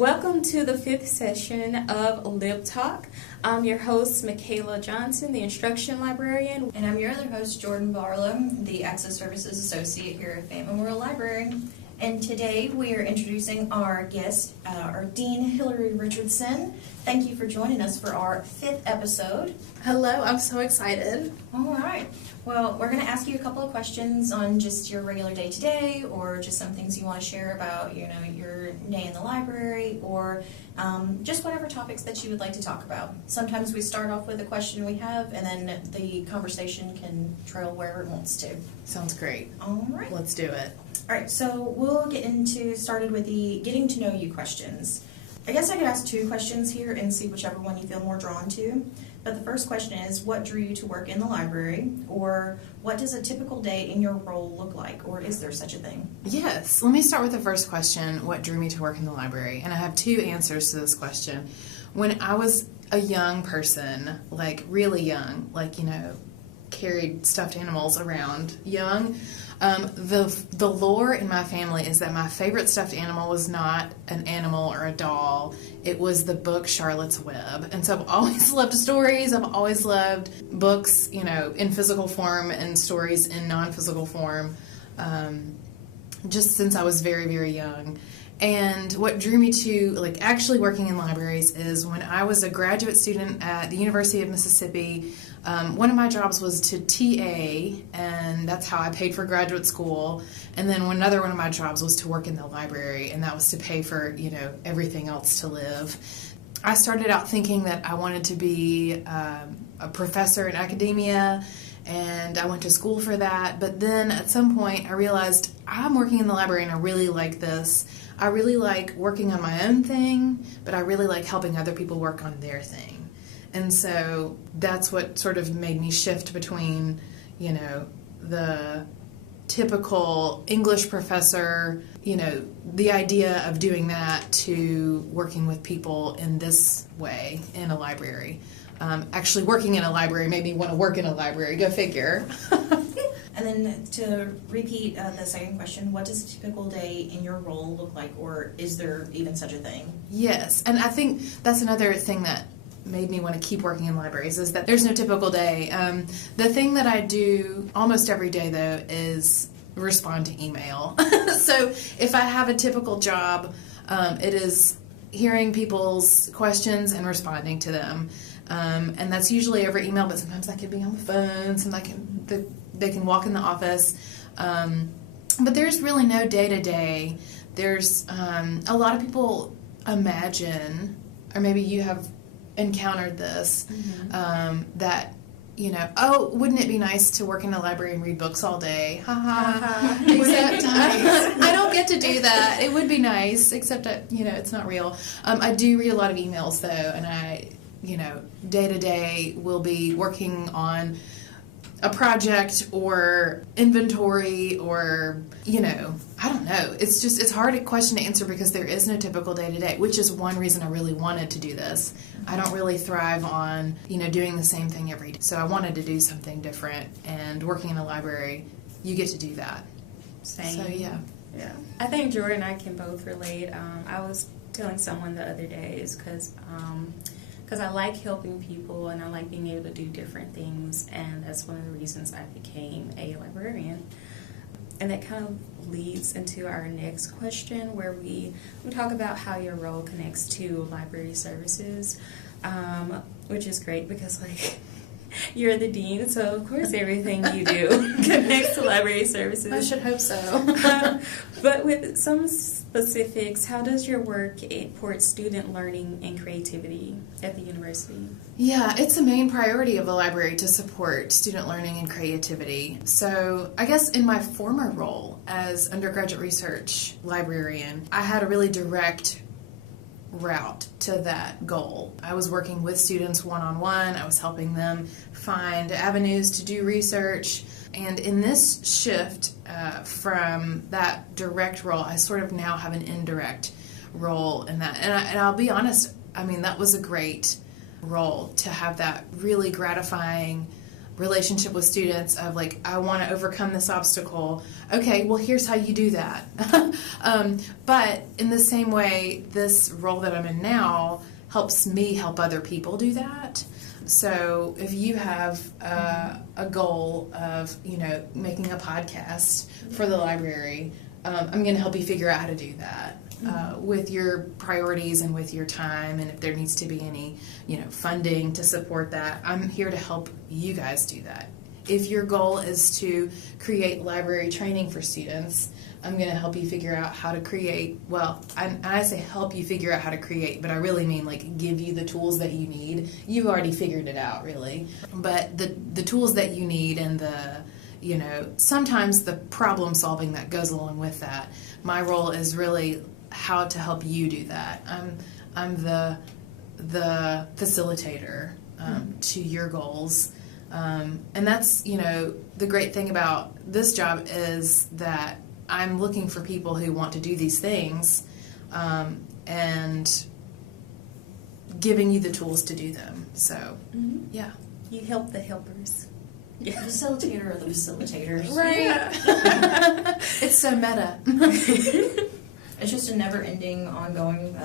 Welcome to the fifth session of LibTalk. I'm your host, Michaela Johnson, the instruction librarian. And I'm your other host, Jordan Barlow, the Access Services Associate here at Fayette Memorial Library. And today we are introducing our guest, our Dean, Hillary Richardson. Thank you for joining us for our fifth episode. Hello, I'm so excited. All right. Well, we're going to ask you a couple of questions on just your regular day-to-day, or just some things you want to share about, your day in the library, or just whatever topics that you would like to talk about. Sometimes we start off with a question we have, and then the conversation can trail wherever it wants to. Sounds great. All right. Let's do it. All right, so we'll started with the getting to know you questions. I guess I could ask two questions here and see whichever one you feel more drawn to. But the first question is, what drew you to work in the library? Or what does a typical day in your role look like? Or is there such a thing? Yes. Let me start with the first question, what drew me to work in the library? And I have two answers to this question. When I was a young person, like really young, carried stuffed animals around young, the lore in my family is that my favorite stuffed animal was not an animal or a doll. It was the book Charlotte's Web. And so I've always loved stories. I've always loved books, in physical form and stories in non-physical form, just since I was very, very young. And what drew me to actually working in libraries is when I was a graduate student at the University of Mississippi, one of my jobs was to TA, and that's how I paid for graduate school. And then another one of my jobs was to work in the library, and that was to pay for, everything else to live. I started out thinking that I wanted to be a professor in academia, and I went to school for that. But then at some point I realized I'm working in the library and I really like this. I really like working on my own thing, but I really like helping other people work on their thing. And so that's what sort of made me shift between, the typical English professor, the idea of doing that, to working with people in this way in a library. Actually working in a library made me want to work in a library, go figure. And then to repeat the second question, what does a typical day in your role look like, or is there even such a thing? Yes, and I think that's another thing that made me want to keep working in libraries, is that there's no typical day. The thing that I do almost every day, though, is respond to email. So if I have a typical job, it is hearing people's questions and responding to them. And that's usually over email, but sometimes I could be on the phone, sometimes they can walk in the office. But there's really no day-to-day. There's a lot of people imagine, or maybe you have encountered this, that, wouldn't it be nice to work in a library and read books all day? Ha ha. Except I don't get to do that. It would be nice, except, it's not real. I do read a lot of emails, though, and I, day-to-day will be working on a project or inventory or, I don't know. It's hard a question to answer because there is no typical day-to-day, which is one reason I really wanted to do this. I don't really thrive on, doing the same thing every day. So I wanted to do something different, and working in a library, you get to do that. Same. So, yeah. Yeah. I think Jordan and I can both relate. I was telling someone the other day is because I like helping people and I like being able to do different things, and that's one of the reasons I became a librarian. And that kind of leads into our next question, where we talk about how your role connects to library services, which is great because you're the dean, so of course everything you do connects to library services. I should hope so. But with some specifics, how does your work support student learning and creativity at the university? Yeah, it's a main priority of the library to support student learning and creativity. So I guess in my former role as undergraduate research librarian, I had a really direct route to that goal. I was working with students one-on-one. I was helping them find avenues to do research. And in this shift from that direct role, I sort of now have an indirect role in that. And I'll be honest, that was a great role, to have that really gratifying relationship with students of like, I want to overcome this obstacle. Okay, well, here's how you do that. But in the same way, this role that I'm in now helps me help other people do that. So if you have a goal of, making a podcast for the library, I'm going to help you figure out how to do that. With your priorities and with your time, and if there needs to be any, funding to support that, I'm here to help you guys do that. If your goal is to create library training for students, I'm going to help you figure out how to create, I say help you figure out how to create, but I really mean like give you the tools that you need. You've already figured it out, really. But the tools that you need and sometimes the problem solving that goes along with that. My role is really how to help you do that. I'm the facilitator to your goals, and that's the great thing about this job is that I'm looking for people who want to do these things, and giving you the tools to do them. So yeah, you help the helpers. The facilitator of the facilitators. Right. Yeah. It's so meta. It's just a never-ending, ongoing,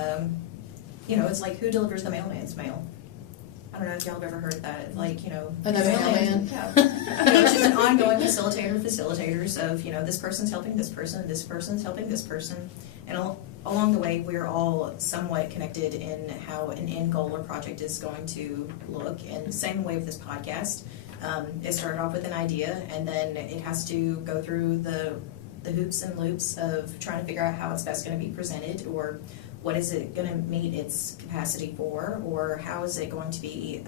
it's like who delivers the mailman's mail? I don't know if y'all have ever heard that, Another mailman. Yeah. It's just an ongoing facilitators of, this person's helping this person's helping this person. And along the way, we're all somewhat connected in how an end goal or project is going to look. And same way with this podcast. It started off with an idea, and then it has to go through the hoops and loops of trying to figure out how it's best going to be presented, or what is it going to meet its capacity for, or how is it going to be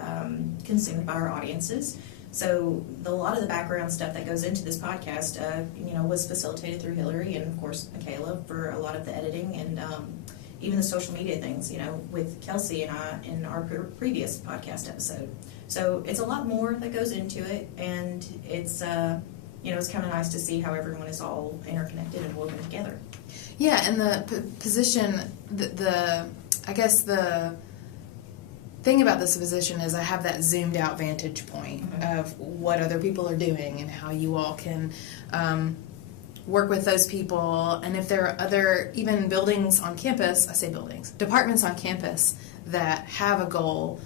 consumed by our audiences. So a lot of the background stuff that goes into this podcast, was facilitated through Hillary and, of course, Michaela for a lot of the editing and even the social media things, with Kelsey and I in our previous podcast episode. So it's a lot more that goes into it, and it's it's kind of nice to see how everyone is all interconnected and woven together. Yeah, and the position, I guess the thing about this position is I have that zoomed out vantage point of what other people are doing and how you all can work with those people. And if there are other, even buildings on campus, I say buildings, departments on campus that have a goal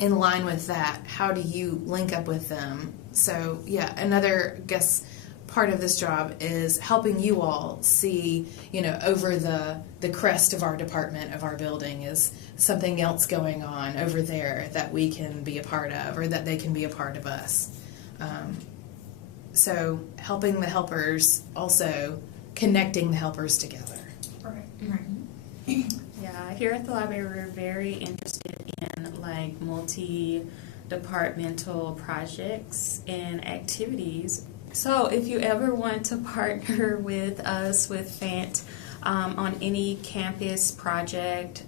in line with that, how do you link up with them? So yeah, another, I guess, part of this job is helping you all see, over the crest of our department, of our building, is something else going on over there that we can be a part of, or that they can be a part of us. So helping the helpers, also connecting the helpers together. Right. Yeah, here at the library, we're very interested in multi-departmental projects and activities. So if you ever want to partner with us, with FANT, on any campus project,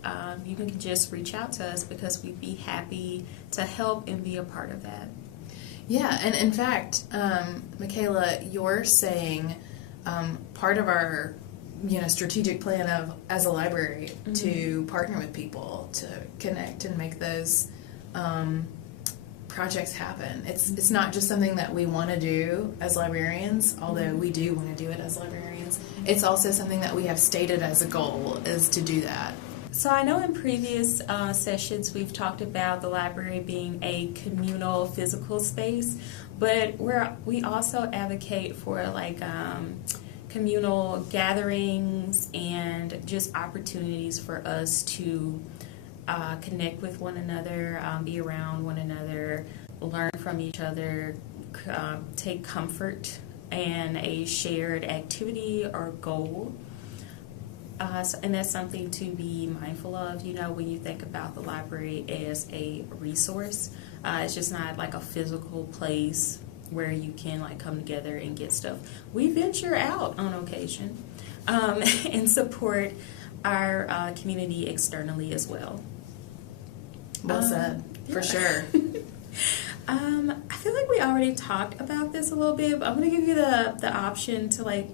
you can just reach out to us, because we'd be happy to help and be a part of that. Yeah, and in fact, Michaela, you're saying part of our strategic plan of as a library to partner with people to connect and make those projects happen. It's not just something that we want to do as librarians, although we do want to do it as librarians. It's also something that we have stated as a goal, is to do that. So I know in previous sessions we've talked about the library being a communal physical space, but we also advocate for communal gatherings and just opportunities for us to connect with one another, be around one another, learn from each other, take comfort in a shared activity or goal. And that's something to be mindful of, when you think about the library as a resource. It's just not like a physical place where you can come together and get stuff. We venture out on occasion and support our community externally as well. Well said, for sure. I feel like we already talked about this a little bit, but I'm going to give you the option to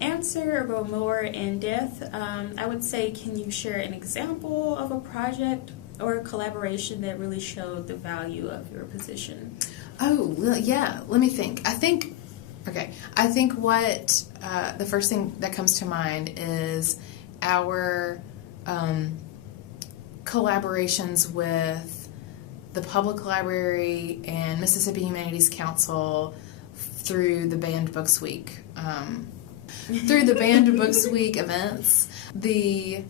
answer or go more in depth. I would say, can you share an example of a project or a collaboration that really showed the value of your position? Oh, well, yeah. Let me think. I think what the first thing that comes to mind is our collaborations with the Public Library and Mississippi Humanities Council through the Banned Books Week. Through the Banned Books Week events, the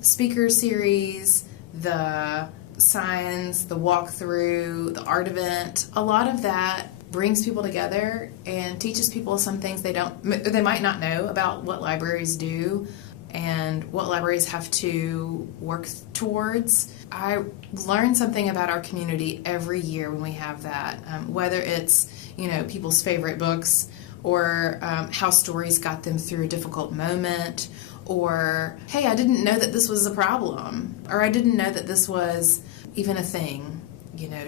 speaker series, the signs, the walkthrough, the art event, a lot of that brings people together and teaches people some things they might not know about what libraries do and what libraries have to work towards. I learn something about our community every year when we have that, whether it's people's favorite books, or how stories got them through a difficult moment, or hey, I didn't know that this was a problem, or I didn't know that this was even a thing,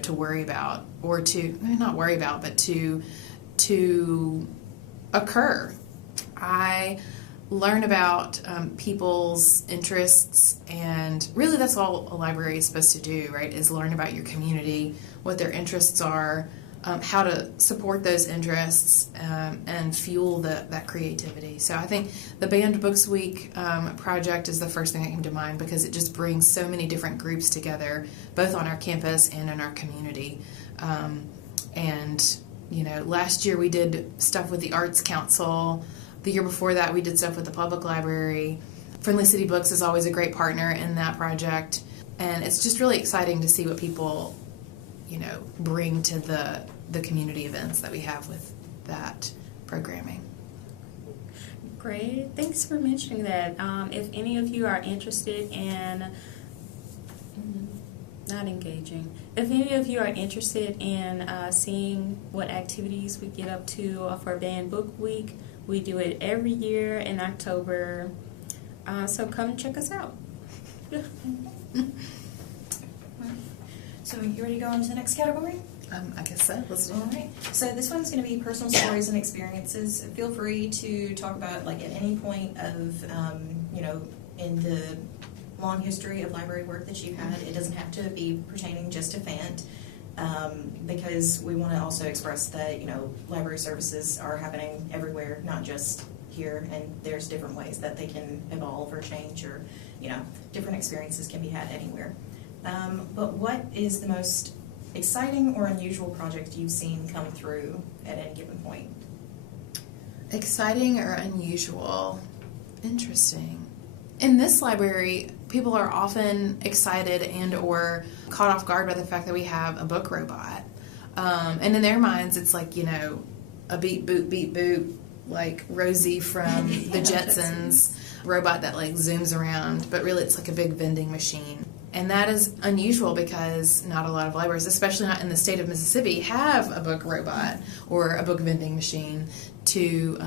to worry about, or to not worry about, but to occur. I learn about people's interests, and really that's all a library is supposed to do, right, is learn about your community, what their interests are, how to support those interests, and fuel that creativity. So I think the Banned Books Week project is the first thing that came to mind, because it just brings so many different groups together, both on our campus and in our community. Last year we did stuff with the Arts Council. The year before that we did stuff with the Public Library. Friendly City Books is always a great partner in that project. And it's just really exciting to see what people bring to the community events that we have with that programming. Great. Thanks for mentioning that. If any of you are interested in if any of you are interested in seeing what activities we get up to for Banned Book Week, we do it every year in October. So come check us out. So you ready to go on to the next category? I guess so. Let's do it. All right. So this one's going to be personal stories and experiences. Feel free to talk about, at any point of, in the long history of library work that you've had. It doesn't have to be pertaining just to FANT, because we want to also express that, library services are happening everywhere, not just here, and there's different ways that they can evolve or change, or, different experiences can be had anywhere. But what is the most exciting or unusual project you've seen come through at any given point? Exciting or unusual? Interesting. In this library, people are often excited and or caught off guard by the fact that we have a book robot. And in their minds, it's like, a beep, boop, beep, boop, like Rosie from the Jetsons robot that zooms around, but really it's like a big vending machine. And that is unusual because not a lot of libraries, especially not in the state of Mississippi, have a book robot or a book vending machine to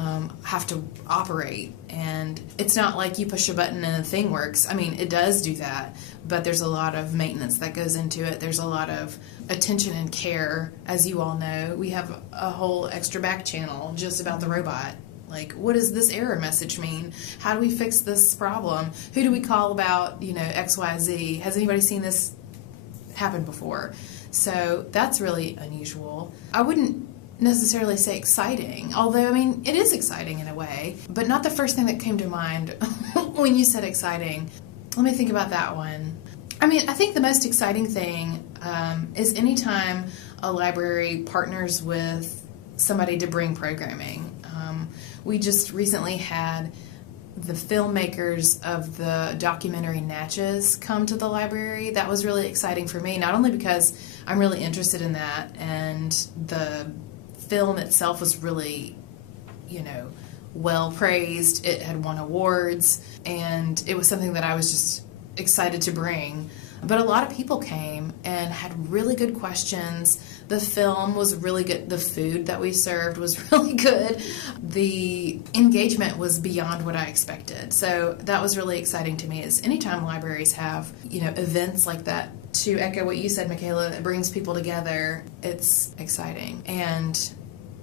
have to operate. And it's not like you push a button and the thing works. I mean, it does do that, but there's a lot of maintenance that goes into it. There's a lot of attention and care. As you all know, we have a whole extra back channel just about the robot. What does this error message mean? How do we fix this problem? Who do we call about, XYZ? Has anybody seen this happen before? So that's really unusual. I wouldn't necessarily say exciting, although, it is exciting in a way, but not the first thing that came to mind when you said exciting. Let me think about that one. I think the most exciting thing is anytime a library partners with somebody to bring programming. We just recently had the filmmakers of the documentary Natchez come to the library. That was really exciting for me, not only because I'm really interested in that, and the film itself was really, well praised. It had won awards, and it was something that I was just excited to bring. But a lot of people came and had really good questions. The film was really good. The food that we served was really good. The engagement was beyond what I expected. So that was really exciting to me, is anytime libraries have, events like that, to echo what you said, Michaela, that brings people together, it's exciting. And,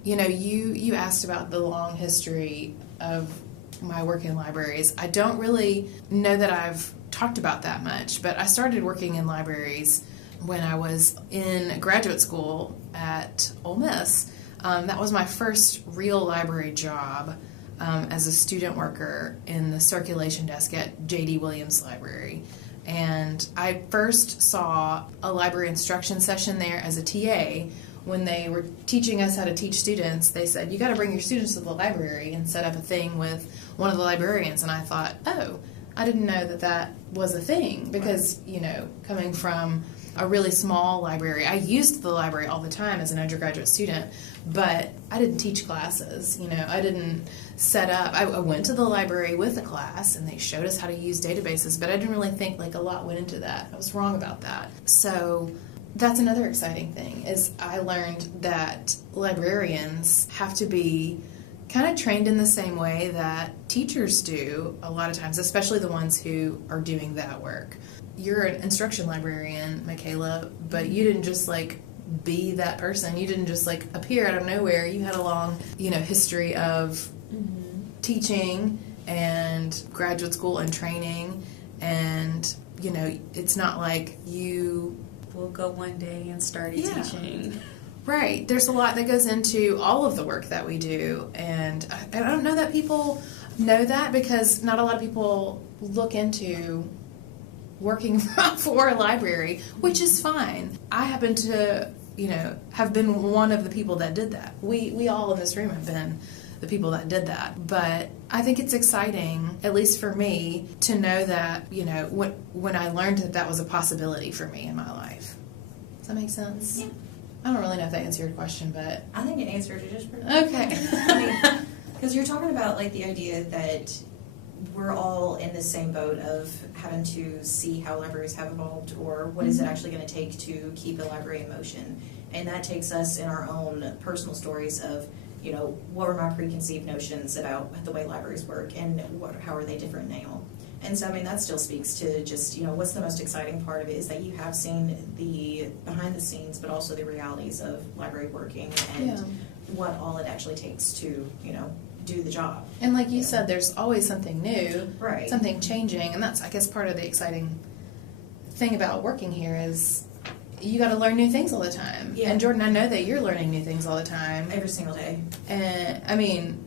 you asked about the long history of my work in libraries. I don't really know that I've talked about that much, but I started working in libraries when I was in graduate school at Ole Miss. That was my first real library job as a student worker in the circulation desk at J.D. Williams Library. And I first saw a library instruction session there as a TA. When they were teaching us how to teach students, they said, you got to bring your students to the library and set up a thing with one of the librarians. And I thought, oh, I didn't know that that was a thing because, you know, coming from a really small library, I used the library all the time as an undergraduate student, but I didn't teach classes. You know, I didn't set up. I went to the library with a class and they showed us how to use databases, but I didn't really think like a lot went into that. I was wrong about that. So that's another exciting thing is I learned that librarians have to be kind of trained in the same way that teachers do a lot of times, especially the ones who are doing that work. You're an instruction librarian, Michaela, but you didn't just like be that person. You didn't just like appear out of nowhere. You had a long, you know, history of teaching and graduate school and training, and you know, it's not like you We'll go one day and start teaching. Right. There's a lot that goes into all of the work that we do, and I don't know that people know that because not a lot of people look into working for a library, which is fine. I happen to, you know, have been one of the people that did that. We all in this room have been the people that did that. But I think it's exciting, at least for me, to know that, you know, when I learned that that was a possibility for me in my life. Does that make sense? Yeah. I don't really know if that answered your question, but... I think it answered it just pretty much. Okay. I mean, because you're talking about, like, the idea that we're all in the same boat of having to see how libraries have evolved or what is it actually going to take to keep a library in motion. And that takes us in our own personal stories of, you know, what are my preconceived notions about the way libraries work and how are they different now. And so, I mean, that still speaks to just, you know, what's the most exciting part of it is that you have seen the behind the scenes, but also the realities of library working and what all it actually takes to, you know, do the job. And like you said, there's always something new, right? Something changing, and that's, I guess, part of the exciting thing about working here is you got to learn new things all the time. Yeah. And Jordan, I know that you're learning new things all the time. Every single day. And I mean,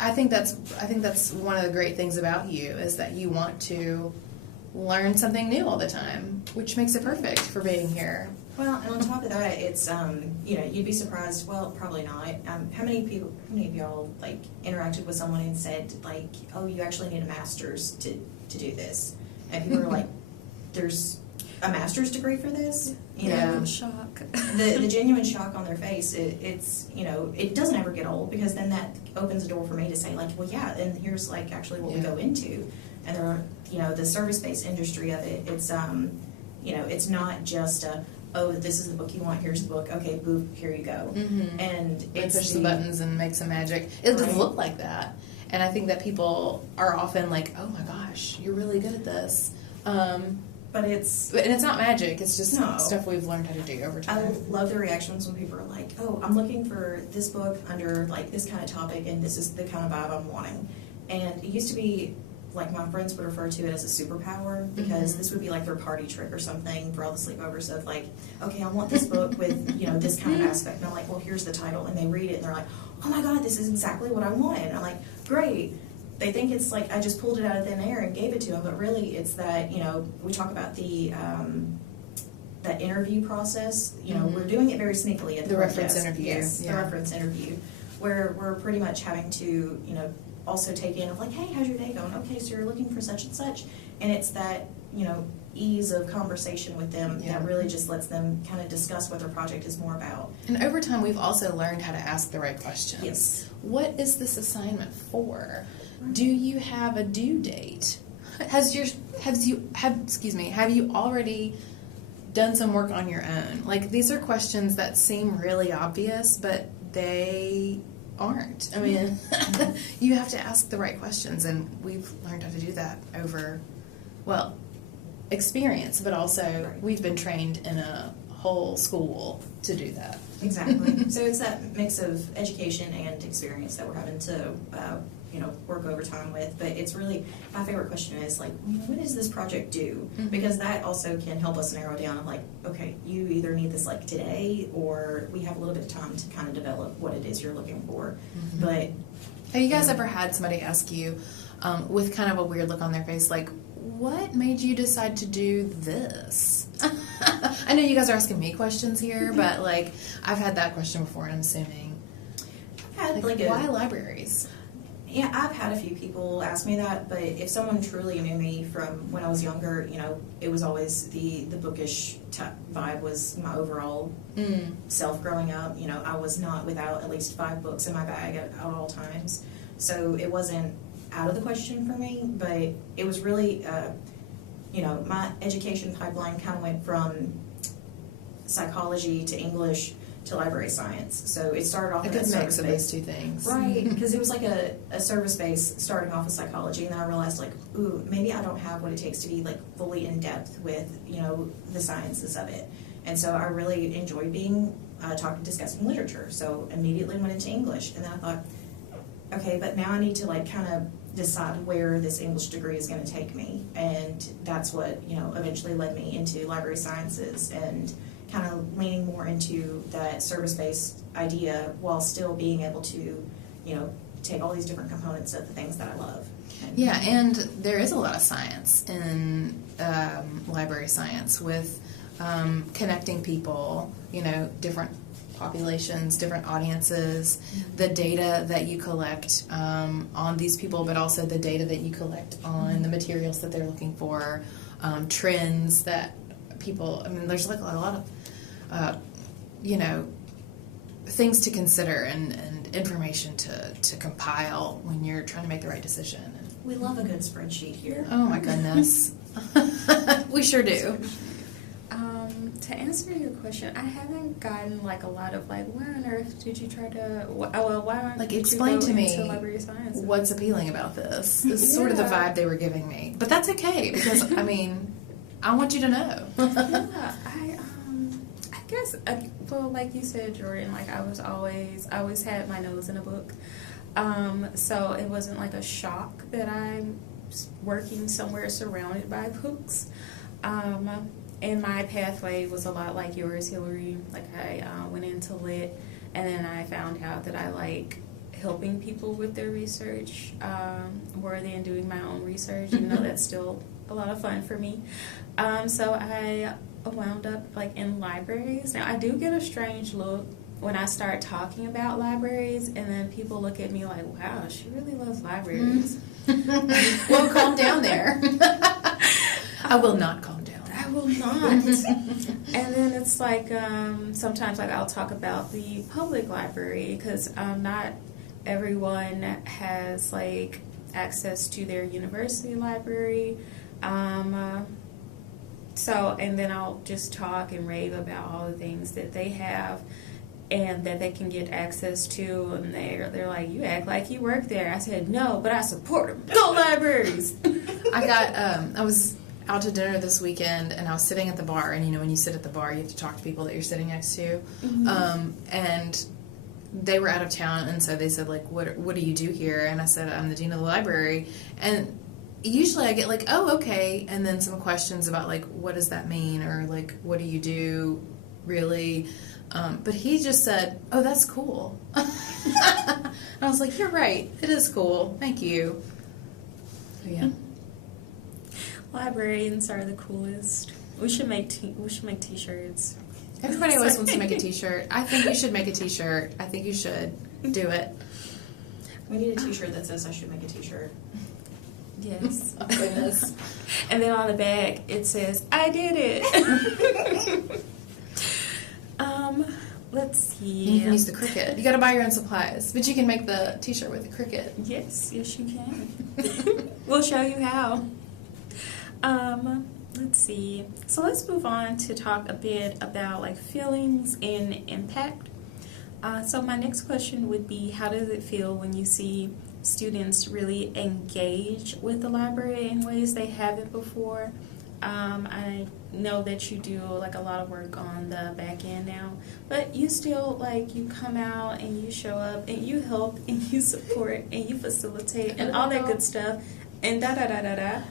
I think that's one of the great things about you is that you want to learn something new all the time, which makes it perfect for being here. Well, and on top of that, it's you know, you'd be surprised. Well, probably not. How many of y'all like interacted with someone and said like, "Oh, you actually need a master's to do this," and people were like, "There's a master's degree for this?" You know, shock. the genuine shock on their face. It's you know, it doesn't ever get old because then that opens a door for me to say like, well, yeah, and here's like actually what we go into, and there are, you know, the service-based industry of it. It's you know, it's not just a, oh, this is the book you want, here's the book, okay, boop, here you go. And it's push the buttons and make some magic. It doesn't look like that. And I think that people are often like, oh my gosh, you're really good at this. But it's not magic, it's just stuff we've learned how to do over time. I love the reactions when people are like, oh, I'm looking for this book under like this kind of topic and this is the kind of vibe I'm wanting. And it used to be like my friends would refer to it as a superpower because this would be like their party trick or something for all the sleepovers of like, okay, I want this book with, you know, this kind of aspect. And I'm like, well, here's the title. And they read it and they're like, oh my God, this is exactly what I wanted. And I'm like, great. They think it's like I just pulled it out of thin air and gave it to them, but really it's that, you know, we talk about the that interview process. You know, we're doing it very sneakily at the reference desk. interview. Yes, the reference interview, where we're pretty much having to, you know, also take in of like, hey, how's your day going? Okay, so you're looking for such and such, and it's that, you know, ease of conversation with them that really just lets them kind of discuss what their project is more about. And over time, we've also learned how to ask the right questions. Yes. What is this assignment for? Do you have a due date? Have you already done some work on your own? Like, these are questions that seem really obvious, but they aren't. I mean, you have to ask the right questions, and we've learned how to do that over, well, experience, but also we've been trained in a whole school to do that. Exactly. So it's that mix of education and experience that we're having to work overtime with. But it's really, my favorite question is like, what does this project do? Mhm. Because that also can help us narrow down of like, okay, you either need this like today, or we have a little bit of time to kind of develop what it is you're looking for. Mhm. But Have you guys ever had somebody ask you, with kind of a weird look on their face, like, what made you decide to do this? I know you guys are asking me questions here, but like, I've had that question before, and I'm assuming. I've had Like, why libraries? Yeah, I've had a few people ask me that, but if someone truly knew me from when I was younger, it was always the bookish vibe was my overall self growing up. I was not without at least 5 books in my bag at all times. So it wasn't out of the question for me, but it was really, my education pipeline kind of went from psychology to English to library science. So it started off A in good that mix service of base. those two things. Right, because it was like a service base starting off with psychology, and then I realized like, ooh, maybe I don't have what it takes to be like fully in depth with, the sciences of it. And so I really enjoyed being, discussing literature. So immediately went into English, and then I thought, okay, but now I need to like kind of decide where this English degree is going to take me. And that's what, eventually led me into library sciences and kind of leaning more into that service-based idea while still being able to, take all these different components of the things that I love. Yeah, and there is a lot of science in library science with connecting people, different populations, different audiences, the data that you collect on these people, but also the data that you collect on the materials that they're looking for, trends that people, there's like a lot of, things to consider and information to compile when you're trying to make the right decision. We love a good spreadsheet here. Oh my goodness. We sure do. To answer your question, I haven't gotten like a lot of like, why on earth did you try to? Why Like, did explain you go to me into library science? what's appealing about this. This is sort of the vibe they were giving me, but that's okay because I want you to know. Yeah, I guess well, like you said, Jordan, like I always had my nose in a book, so it wasn't like a shock that I'm working somewhere surrounded by books. And my pathway was a lot like yours, Hillary. Like I went into lit, and then I found out that I like helping people with their research more than doing my own research, even though that's still a lot of fun for me. So I wound up like in libraries. Now I do get a strange look when I start talking about libraries, and then people look at me like, wow, she really loves libraries. Well, calm down there. I will not calm down. I will not. And then it's like sometimes like I'll talk about the public library because not everyone has like access to their university library. So and then I'll just talk and rave about all the things that they have and that they can get access to, and they're like, you act like you work there. I said, no, but I support them. Go libraries. I was out to dinner this weekend, and I was sitting at the bar, and when you sit at the bar, you have to talk to people that you're sitting next to, and they were out of town, and so they said, like, what do you do here? And I said, I'm the dean of the library, and usually I get like, oh, okay, and then some questions about like, what does that mean, or like, what do you do, really? But he just said, oh, that's cool. And I was like, you're right, it is cool, thank you. So, yeah. Librarians are the coolest. We should make t-shirts. Everybody always wants to make a t-shirt. I think you should make a t-shirt. I think you should do it. We need a t-shirt that says I should make a t-shirt. Yes. Oh, goodness. And then on the back it says, I did it. Let's see. You can use the cricket. You got to buy your own supplies, but you can make the t-shirt with the cricket. Yes, you can. We'll show you how. Let's see. So let's move on to talk a bit about like feelings and impact. So my next question would be, how does it feel when you see students really engage with the library in ways they haven't before? I know that you do like a lot of work on the back end now, but But you still, like, you come out and you show up and you help and you support and you facilitate and all that good stuff and da-da-da-da-da.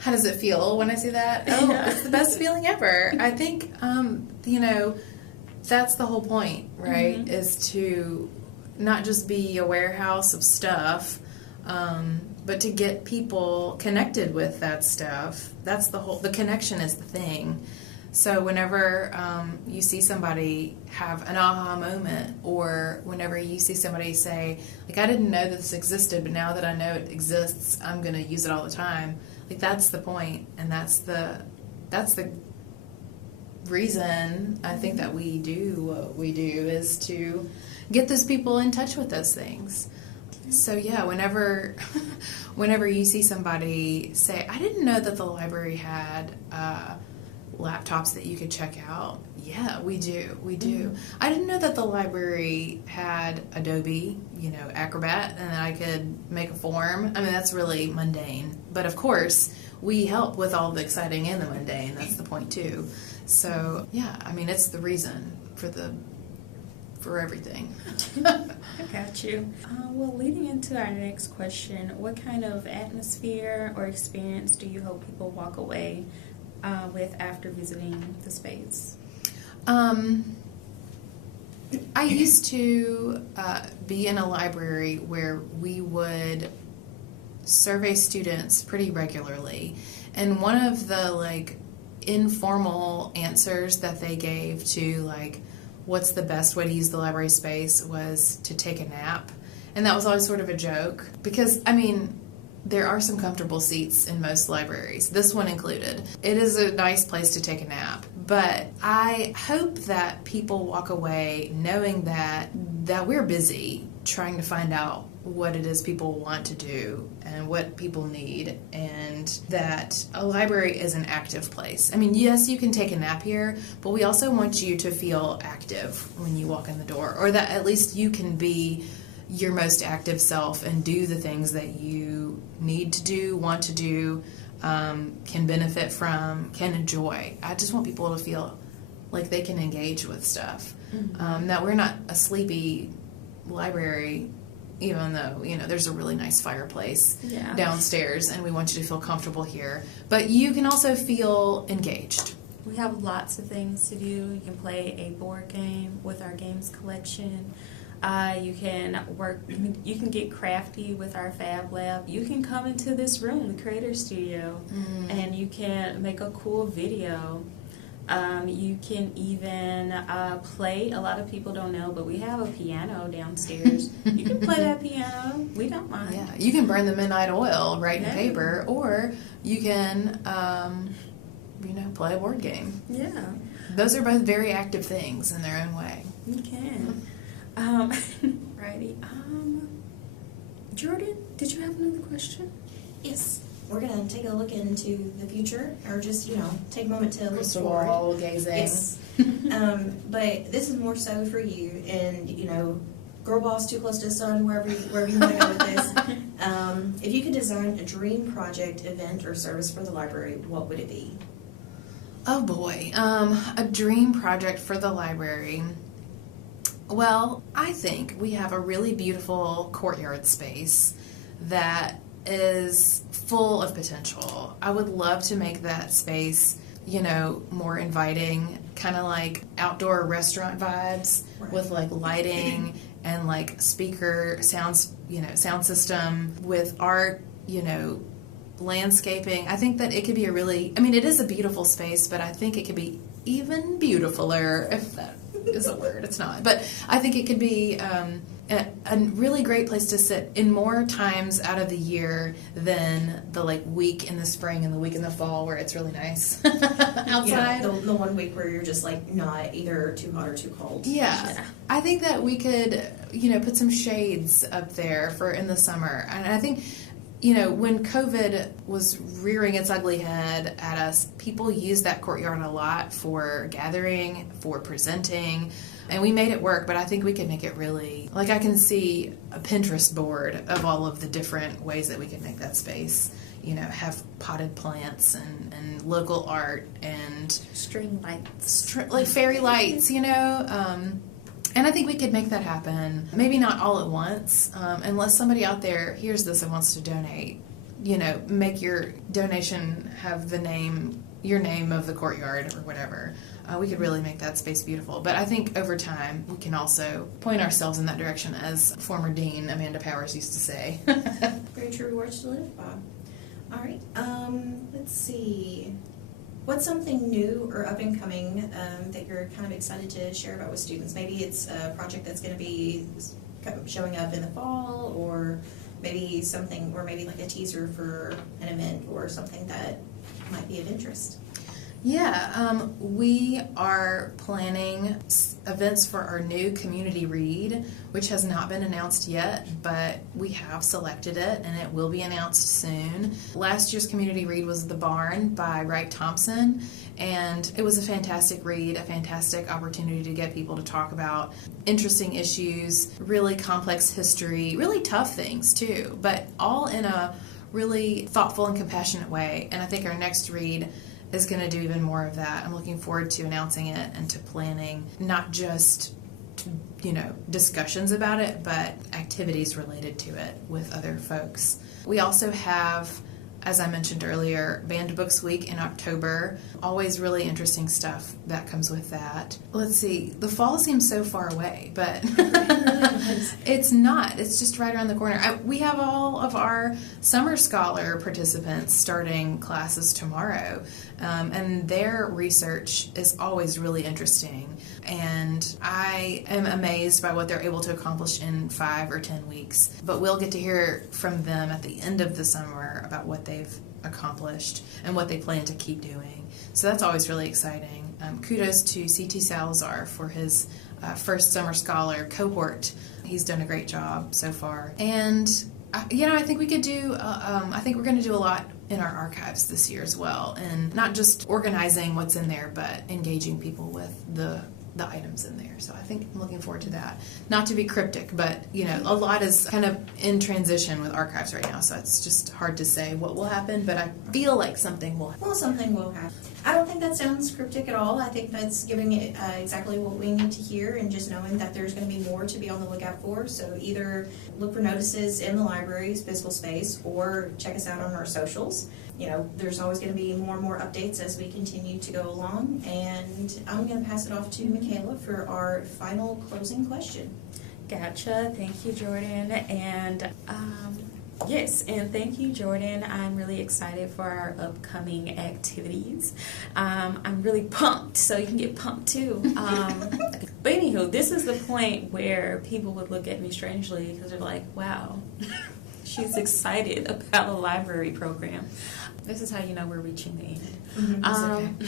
How does it feel when I see that? Oh, Yeah. it's the best feeling ever. I think, that's the whole point, right? Mm-hmm. Is to not just be a warehouse of stuff, but to get people connected with that stuff. That's the connection is the thing. So whenever you see somebody have an aha moment, or whenever you see somebody say, like, I didn't know this existed, but now that I know it exists, I'm going to use it all the time. Like, that's the point, and that's the reason I think that we do what we do, is to get those people in touch with those things. So yeah, whenever you see somebody say, I didn't know that the library had laptops that you could check out. Yeah, we do. Mm-hmm. I didn't know that the library had Adobe, Acrobat, and that I could make a form. I mean, that's really mundane. But of course, we help with all the exciting and the mundane. That's the point too. So yeah, I mean, it's the reason for everything. I got you. Well, leading into our next question, what kind of atmosphere or experience do you hope people walk away with after visiting the space? I used to be in a library where we would survey students pretty regularly, and one of the informal answers that they gave to what's the best way to use the library space was to take a nap. And that was always sort of a joke, because there are some comfortable seats in most libraries, this one included. It is a nice place to take a nap. But I hope that people walk away knowing that we're busy trying to find out what it is people want to do and what people need, and that a library is an active place. Yes, you can take a nap here, but we also want you to feel active when you walk in the door, or that at least you can be your most active self and do the things that you need to do, want to do, can benefit from, can enjoy. I just want people to feel like they can engage with stuff. Mm-hmm. That we're not a sleepy library, even though there's a really nice fireplace downstairs, and we want you to feel comfortable here. But you can also feel engaged. We have lots of things to do. You can play a board game with our games collection. You can you can get crafty with our Fab Lab. You can come into this room, the Creator Studio, and you can make a cool video. You can even play. A lot of people don't know, but we have a piano downstairs. You can play that piano. We don't mind. Yeah, you can burn the midnight oil, write in paper, or you can, play a board game. Yeah. Those are both very active things in their own way. You can. Righty. Jordan, did you have another question? Yes. We're going to take a look into the future, or just, take a moment to look Crystal forward. ball gazing. Yes. But this is more so for you, and, girl boss, too close to the sun, wherever you want to go with this. If you could design a dream project, event, or service for the library, what would it be? Oh boy. A dream project for the library. Well, I think we have a really beautiful courtyard space that is full of potential. I would love to make that space, more inviting, kind of like outdoor restaurant vibes, right, with lighting and speaker sounds, sound system, with art, landscaping. I think that it could be it is a beautiful space, but I think it could be even beautifuler, if that is a word. It's not, but I think it could be a really great place to sit in more times out of the year than the week in the spring and the week in the fall where it's really nice outside. The 1 week where you're just not either too hot or too cold. Yeah. I think that we could put some shades up there for in the summer, and I think when COVID was rearing its ugly head at us, people used that courtyard a lot for gathering, for presenting, and we made it work, but I think we could make it really, I can see a Pinterest board of all of the different ways that we could make that space, have potted plants and local art and String lights. like fairy lights, and I think we could make that happen. Maybe not all at once, unless somebody out there hears this and wants to donate. Make your donation have your name of the courtyard or whatever. We could really make that space beautiful. But I think over time, we can also point ourselves in that direction, as former Dean Amanda Powers used to say. Very true words to live by. All right. Let's see. What's something new or up and coming that you're kind of excited to share about with students? Maybe it's a project that's going to be showing up in the fall, or maybe something, or maybe like a teaser for an event or something that might be of interest. Yeah, we are planning events for our new community read, which has not been announced yet, but we have selected it and it will be announced soon. Last year's community read was The Barn by Wright Thompson, and it was a fantastic read, a fantastic opportunity to get people to talk about interesting issues, really complex history, really tough things too, but all in a really thoughtful and compassionate way. And I think our next read is going to do even more of that. I'm looking forward to announcing it and to planning not just discussions about it, but activities related to it with other folks. We also have, as I mentioned earlier, Banned Books Week in October. Always really interesting stuff that comes with that. Let's see, the fall seems so far away, but it's not. It's just right around the corner. We have all of our Summer Scholar participants starting classes tomorrow, and their research is always really interesting. And I am amazed by what they're able to accomplish in 5 or 10 weeks. But we'll get to hear from them at the end of the summer about what they've accomplished and what they plan to keep doing. So that's always really exciting. Kudos to C.T. Salazar for his first Summer Scholar cohort. He's done a great job so far. And, I think we could do, I think we're going to do a lot in our archives this year as well. And not just organizing what's in there, but engaging people with the items in there. So I think I'm looking forward to that. Not to be cryptic, but a lot is kind of in transition with archives right now, so it's just hard to say what will happen, but I feel like something will happen. Well, something will happen. I don't think that sounds cryptic at all. I think that's giving it exactly what we need to hear, and just knowing that there's going to be more to be on the lookout for. So either look for notices in the library's physical space or check us out on our socials. There's always going to be more and more updates as we continue to go along. And I'm going to pass it off to Michaela for our final closing question. Gotcha. Thank you, Jordan. And yes, and thank you, Jordan. I'm really excited for our upcoming activities. I'm really pumped, so you can get pumped too. But anywho, this is the point where people would look at me strangely because they're like, wow, she's excited about a library program. This is how you know we're reaching the end.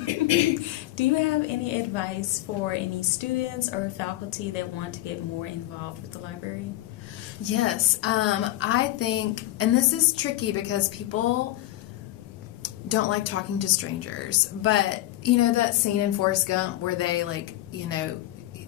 Okay. Do you have any advice for any students or faculty that want to get more involved with the library? Yes, I think, and this is tricky because people don't like talking to strangers, but that scene in Forrest Gump where they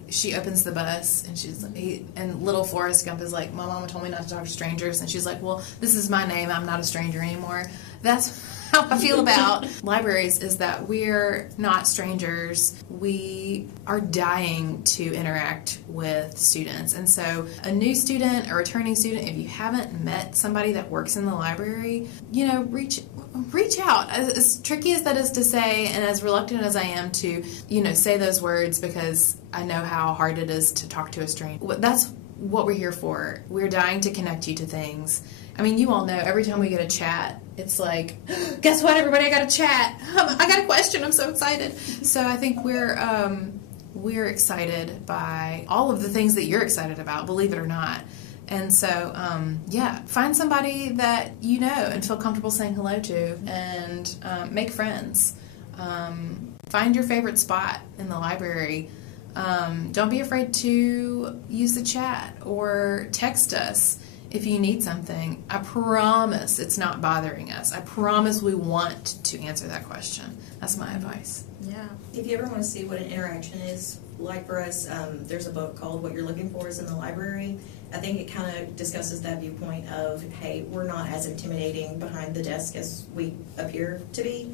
she opens the bus and and little Forrest Gump is like, my mama told me not to talk to strangers, and she's like, well, this is my name, I'm not a stranger anymore. That's how I feel about libraries, is that we're not strangers. We are dying to interact with students. And so a new student, a returning student, if you haven't met somebody that works in the library, reach out. As tricky as that is to say, and as reluctant as I am to, say those words, because I know how hard it is to talk to a stranger. That's what we're here for. We're dying to connect you to things. I mean, you all know, every time we get a chat, it's like, guess what, everybody, I got a chat. I got a question. I'm so excited. So I think we're excited by all of the things that you're excited about, believe it or not. And so, find somebody that you know and feel comfortable saying hello to, and make friends. Find your favorite spot in the library. Don't be afraid to use the chat or text us if you need something. I promise it's not bothering us. I promise we want to answer that question. That's my advice. Yeah. If you ever want to see what an interaction is like for us, there's a book called What You're Looking For is in the Library. I think it kind of discusses that viewpoint of, hey, we're not as intimidating behind the desk as we appear to be.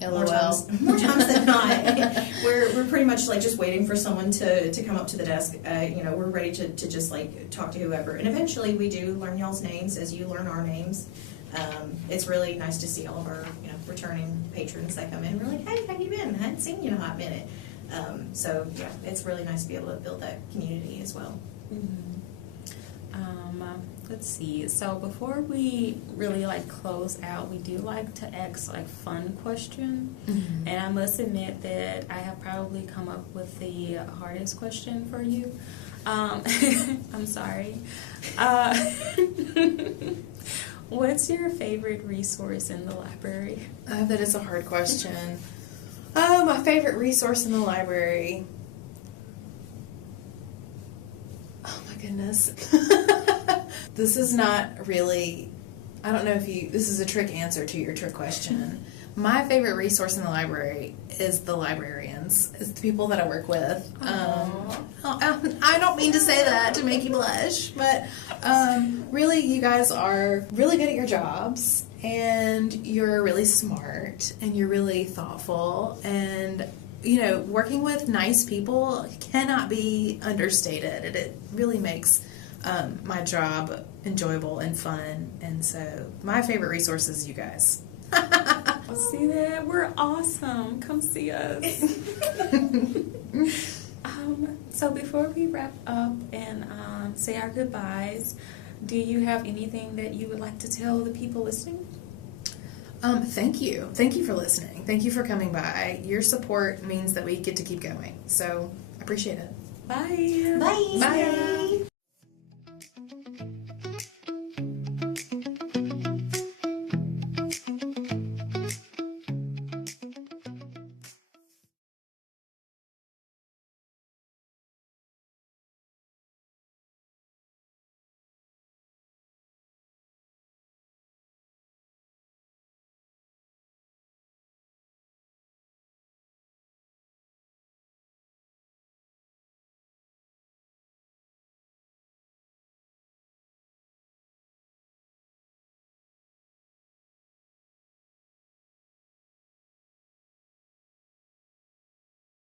More times than not, we're pretty much like just waiting for someone to come up to the desk. We're ready to just like talk to whoever, and eventually we do learn y'all's names as you learn our names. It's really nice to see all of our returning patrons that come in. We're like, hey, how you been? I hadn't seen you in a hot minute. So yeah, it's really nice to be able to build that community as well. Mm-hmm. Let's see. So before we really close out, we do like to ask fun question. Mm-hmm. And I must admit that I have probably come up with the hardest question for you. I'm sorry. What's your favorite resource in the library? That is a hard question. Oh, my favorite resource in the library. Oh my goodness. This is not really, I don't know if this is a trick answer to your trick question. My favorite resource in the library is the librarians. It's the people that I work with. I don't mean to say that to make you blush, but really you guys are really good at your jobs, and you're really smart, and you're really thoughtful, and working with nice people cannot be understated, and it really makes my job enjoyable and fun. And so my favorite resource is you guys. See that? We're awesome. Come see us. So before we wrap up and say our goodbyes, do you have anything that you would like to tell the people listening? Thank you. Thank you for listening. Thank you for coming by. Your support means that we get to keep going. So I appreciate it. Bye. Bye. Bye.